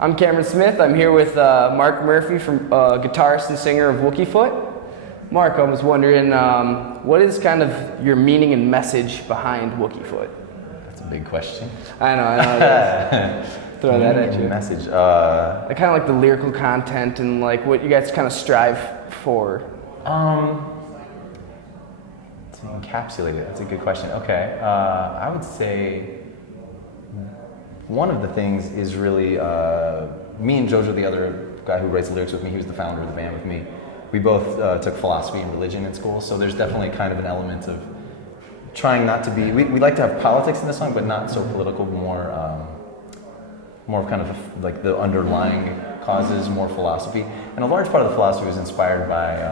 I'm Cameron Smith. I'm here with Mark Murphy, from guitarist and singer of Wookiefoot. Mark, I was wondering, what is kind of your meaning and message behind Wookiefoot? That's a big question. I know. Throw that at you. Message. Kind of like the lyrical content and like what you guys kind of strive for. To encapsulate it, that's a good question. Okay, I would say one of the things is really me and Jojo, the other guy who writes the lyrics with me, he was the founder of the band with me. We both took philosophy and religion in school, so there's definitely kind of an element of trying not to be. We like to have politics in the song, but not so political. More of kind of like the underlying causes, more philosophy. And a large part of the philosophy was inspired by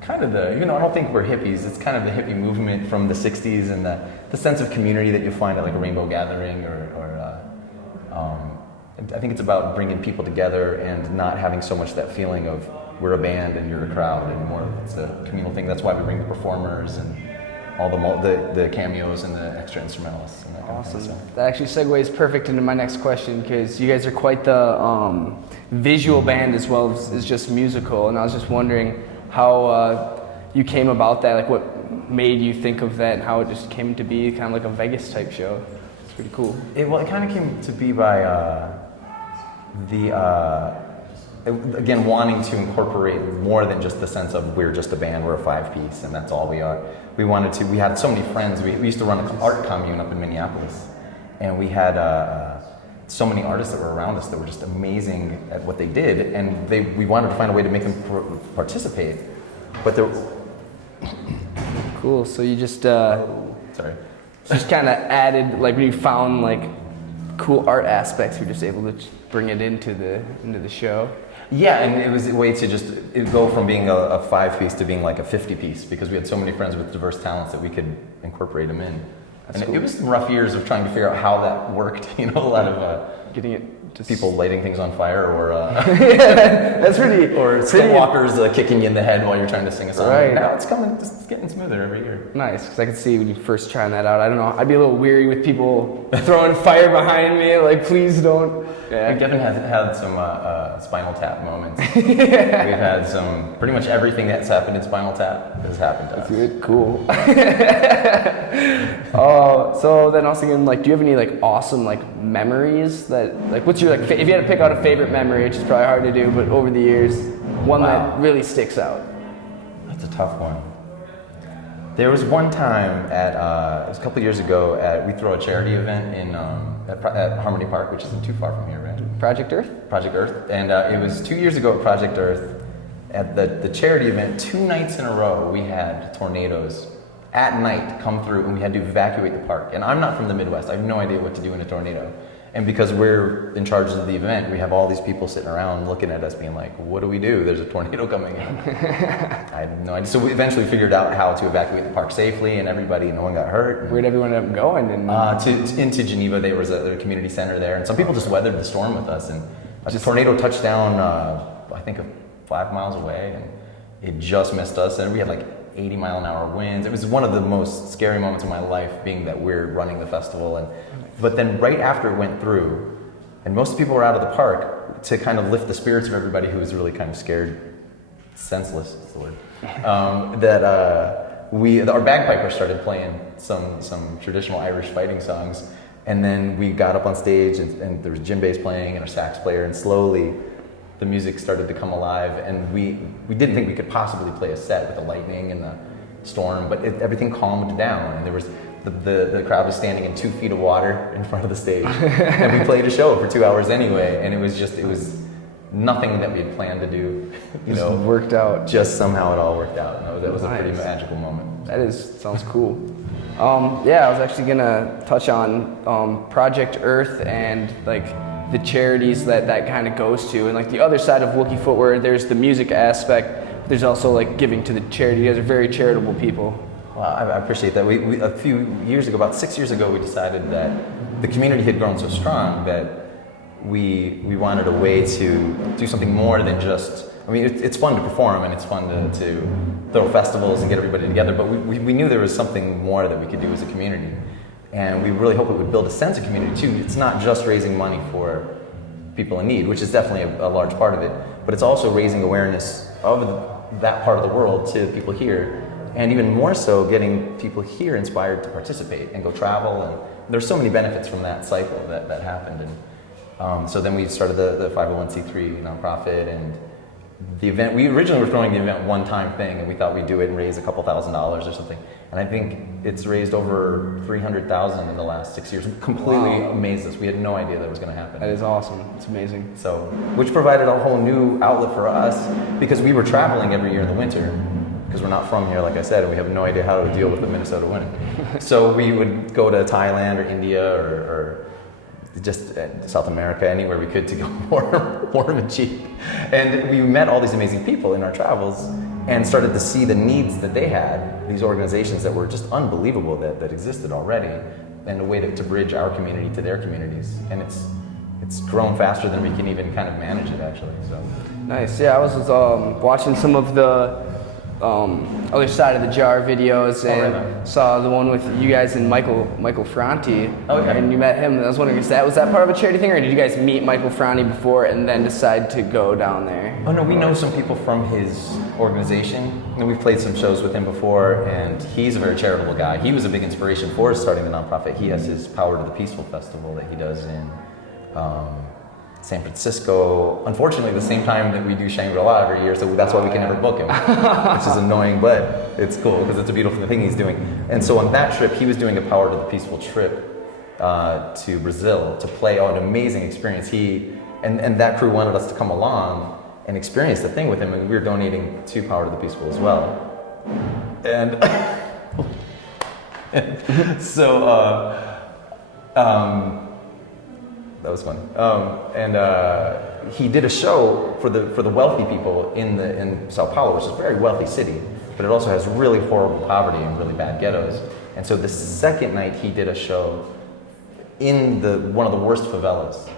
kind of the, I don't think we're hippies, it's kind of the hippie movement from the 60s and the sense of community that you find at like a rainbow gathering I think it's about bringing people together and not having so much that feeling of we're a band and you're a crowd, and more it's a communal thing. That's why we bring the performers and all the cameos and the extra instrumentalists. And that Awesome. Kind of thing, so. That actually segues perfect into my next question, because you guys are quite the visual band as well as just musical, and I was just wondering how you came about that, like what made you think of that and how it just came to be kind of like a Vegas type show. It's pretty cool. It kind of came to be by again, wanting to incorporate more than just the sense of we're just a band, we're a 5-piece, and that's all we are. We had so many friends. We used to run an art commune up in Minneapolis, and we had so many artists that were around us that were just amazing at what they did, and we wanted to find a way to make them participate. But Cool. So you just sorry. just kind of added, like when you found like cool art aspects, you're just able to bring it into the show. Yeah, and it was a way to just go from being a 5-piece to being like a 50-piece, because we had so many friends with diverse talents that we could incorporate them in. That's and cool. it was some rough years of trying to figure out how that worked. A lot of Getting it just people lighting things on fire, or that's pretty. or skinwalkers kicking you in the head while you're trying to sing a song. Right. Now it's getting smoother every year. Nice, because I could see when you first trying that out. I don't know. I'd be a little weary with people throwing fire behind me. Like, please don't. Yeah. Kevin has had some Spinal Tap moments. We've had some. Pretty much everything that's happened in Spinal Tap has happened to us. Good, cool. So then I was thinking, like, do you have any like awesome like memories that like what's your like if you had to pick out a favorite memory, which is probably hard to do, but over the years, one that really sticks out? That's a tough one. There was one time it was a couple years ago we throw a charity event at Harmony Park, which isn't too far from here, right? Project Earth? Project Earth. And it was 2 years ago at Project Earth. At the charity event, 2 nights in a row, we had tornadoes at night come through, and we had to evacuate the park. And I'm not from the Midwest. I have no idea what to do in a tornado. And because we're in charge of the event, we have all these people sitting around looking at us being like, what do we do? There's a tornado coming in. I had no idea. So we eventually figured out how to evacuate the park safely, and no one got hurt. Where'd everyone end up going? Into Geneva. There was a community center there, and some people just weathered the storm with us. And a tornado touched down, I think 5 miles away, and it just missed us. And we had like 80-mile-an-hour winds. It was one of the most scary moments of my life, being that we're running the festival. But then right after it went through, and most people were out of the park, to kind of lift the spirits of everybody who was really kind of scared, senseless is the word, our bagpipers started playing some traditional Irish fighting songs, and then we got up on stage, and there was djembe bass playing and a sax player, and slowly the music started to come alive, and we didn't think we could possibly play a set with the lightning and the storm, but everything calmed down, and there was the crowd was standing in 2 feet of water in front of the stage, and we played a show for 2 hours anyway, and it was nothing that we had planned to do. Worked out. Just somehow it all worked out. That was Nice. a pretty magical moment. Sounds cool. I was actually gonna touch on Project Earth and like the charities that kind of goes to, and like the other side of Wookiefoot, where there's the music aspect, but there's also like giving to the charity. You guys are very charitable people. Well, I appreciate that. We a few years ago, about 6 years ago, we decided that the community had grown so strong that we wanted a way to do something more than just. I mean, it's fun to perform, and it's fun to throw festivals and get everybody together, but we knew there was something more that we could do as a community. And we really hope it would build a sense of community too. It's not just raising money for people in need, which is definitely a large part of it. But it's also raising awareness of that part of the world to people here, and even more so getting people here inspired to participate and go travel. And there's so many benefits from that cycle that happened. And so then we started the 501c3 nonprofit, and the event, we originally were throwing the event one-time thing, and we thought we'd do it and raise a couple $1,000s or something. And I think it's raised over $300,000 in the last 6 years. Completely amazed us. We had no idea that was going to happen. That is awesome. It's amazing. So, which provided a whole new outlet for us, because we were traveling every year in the winter, because we're not from here, like I said, and we have no idea how to deal with the Minnesota winter. So we would go to Thailand or India or just South America, anywhere we could to go warm and cheap. And we met all these amazing people in our travels and started to see the needs that they had, these organizations that were just unbelievable that existed already, and a way to bridge our community to their communities. And it's grown faster than we can even kind of manage it, actually. So nice. Yeah, I was watching some of the other side of the jar videos, and saw the one with you guys and Michael Franti. Okay. And you met him, and I was wondering, was that part of a charity thing, or did you guys meet Michael Franti before and then decide to go down there? Oh no, we know some people from his organization, and we've played some shows with him before, and he's a very charitable guy. He was a big inspiration for us starting the nonprofit. He has his Power to the Peaceful festival that he does in San Francisco, unfortunately the same time that we do Shangri-La every year, so that's why we can never book him, which is annoying, but it's cool because it's a beautiful thing he's doing. And so on that trip, he was doing a Power to the Peaceful trip to Brazil to play an amazing experience. He and that crew wanted us to come along and experience the thing with him, and we were donating to Power to the Peaceful as well. And so that was fun. He did a show for the wealthy people in Sao Paulo, which is a very wealthy city, but it also has really horrible poverty and really bad ghettos. And so the second night he did a show in one of the worst favelas.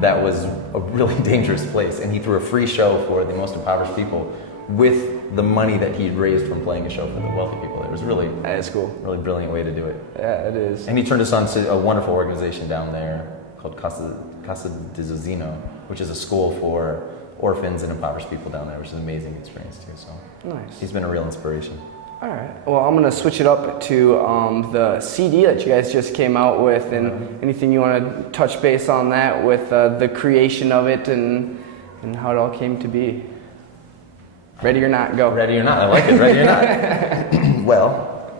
That was a really dangerous place, and he threw a free show for the most impoverished people with the money that he'd raised from playing a show for the wealthy people. It was really, that is cool. Really brilliant way to do it. Yeah, it is. And he turned us on to a wonderful organization down there called Casa de Zozino, which is a school for orphans and impoverished people down there, which is an amazing experience too. So nice. He's been a real inspiration. All right. Well, I'm gonna switch it up to the CD that you guys just came out with, and anything you want to touch base on that with the creation of it and how it all came to be. Ready or not, go. Ready or not, I like it. Ready or not. Well,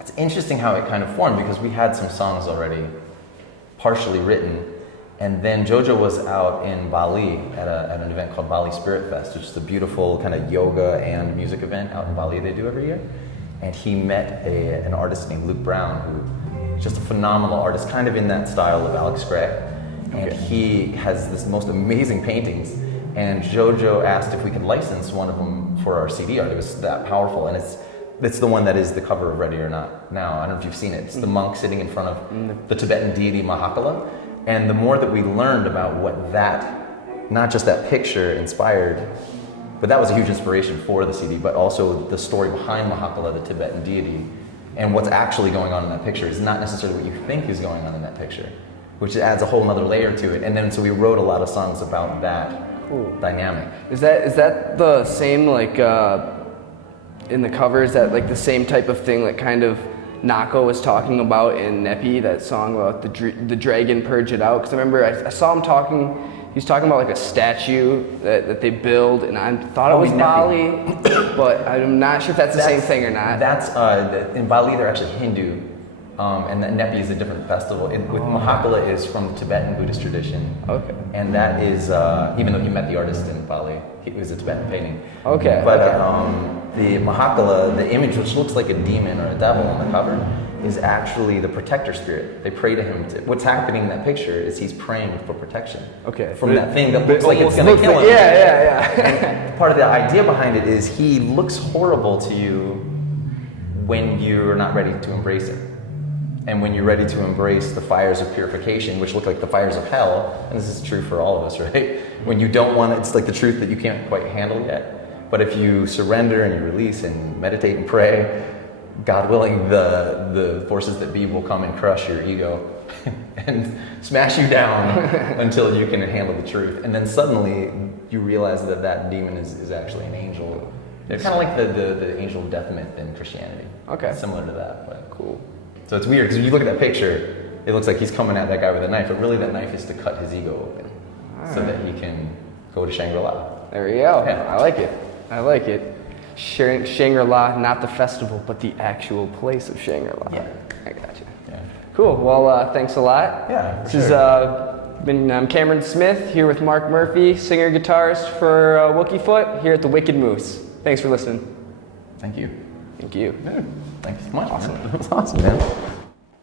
it's interesting how it kind of formed, because we had some songs already partially written, and then Jojo was out in Bali at an event called Bali Spirit Fest, which is a beautiful kind of yoga and music event out in Bali they do every year. And he met an artist named Luke Brown, who is just a phenomenal artist, kind of in that style of Alex Gray. And he has this most amazing paintings. And Jojo asked if we could license one of them for our CD art. It was that powerful, and it's the one that is the cover of Ready or Not now. I don't know if you've seen it. It's the monk sitting in front of the Tibetan deity Mahakala. And the more that we learned about what that, not just that picture inspired, but that was a huge inspiration for the CD, but also the story behind Mahakala, the Tibetan deity, and what's actually going on in that picture is not necessarily what you think is going on in that picture, which adds a whole other layer to it. And then so we wrote a lot of songs about that dynamic. Is that the same, like, in the cover, is that like the same type of thing that kind of Nako was talking about in Nepi, that song about the dragon purge it out? Because I remember I saw him talking, he was talking about like a statue that they build, and I thought it was Bali, but I'm not sure if that's the same thing or not. That's, in Bali they're actually Hindu, and that Nepi is a different festival. With Mahakala is from the Tibetan Buddhist tradition. Okay. And that is, even though he met the artist in Bali, it was a Tibetan painting. Okay. But the Mahakala, the image which looks like a demon or a devil on the cover, is actually the protector spirit. They pray to him. What's happening in that picture is he's praying for protection. Okay. From that thing that looks like it's going to kill him. Yeah. Part of the idea behind it is he looks horrible to you when you're not ready to embrace it. And when you're ready to embrace the fires of purification, which look like the fires of hell, and this is true for all of us, right? When you don't want it, it's like the truth that you can't quite handle yet. But if you surrender and you release and meditate and pray, God willing, the forces that be will come and crush your ego and smash you down until you can handle the truth. And then suddenly you realize that that demon is actually an angel. It's kind of like the angel death myth in Christianity. Okay. It's similar to that, but Cool. so it's weird because when you look at that picture, it looks like he's coming at that guy with a knife, but really that knife is to cut his ego open so that he can go to Shangri-La. There we go. Yeah. I like it. I like it. Shangri-La, not the festival, but the actual place of Shangri-La. Yeah. I got you. Yeah. Cool. Well, thanks a lot. Yeah, for This is sure. I'm Cameron Smith here with Mark Murphy, singer guitarist for Wookiefoot here at the Wicked Moose. Thanks for listening. Thank you. Thank you. Thanks so much. Awesome. Man. That was awesome, man.